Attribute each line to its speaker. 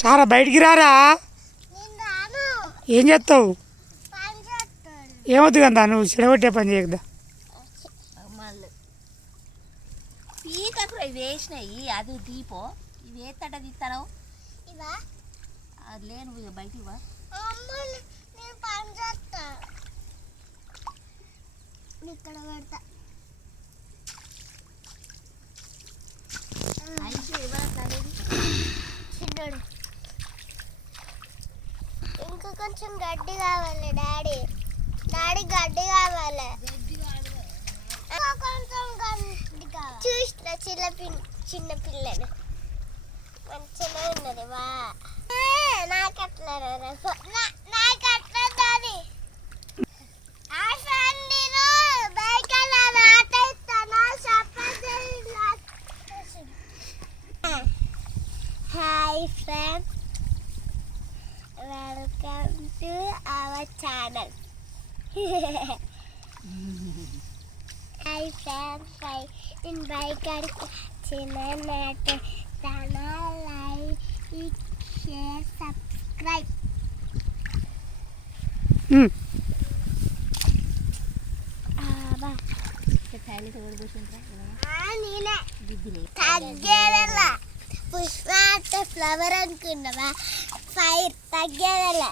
Speaker 1: సారా బయటికి రారా? ఏం చేస్తావు? ఏమవుతుంది కదా నువ్వు చెడగొట్టే పని చేయకదా
Speaker 2: ఇవి వేసినాయి. అది దీపో. ఇవి వేస్తట తీస్తాను అది లేను ఇక బయటికి వా
Speaker 3: ఇక్కడ పెడతా. చిన్నడు కొంచెం గడ్డి కావాలి డాడీ. డాడీ గడ్డి కావాలి. కొంచెం గడ్డి కావాలి. చూసిన చిన్న పిల్ల చిన్న పిల్లని. మంచిగా ఉన్నది వా. నాకు అట్లా రా- నాకు అట్లా దాది నేను bike hi friends. welcome to our channel hi friends bye నేను బైక్ అడిగి చిన్న నాట తన లైక్ షేర్ సబ్స్క్రైబ్
Speaker 2: ఖాళీ తోడు కూర్చుంటారా
Speaker 3: నేనే
Speaker 2: దిద్దిలే
Speaker 3: తగ్గేదల్ల పుష్ప అంటే ఫ్లవర్ అనుకున్నావా ഫയർ തകിയതല്ലേ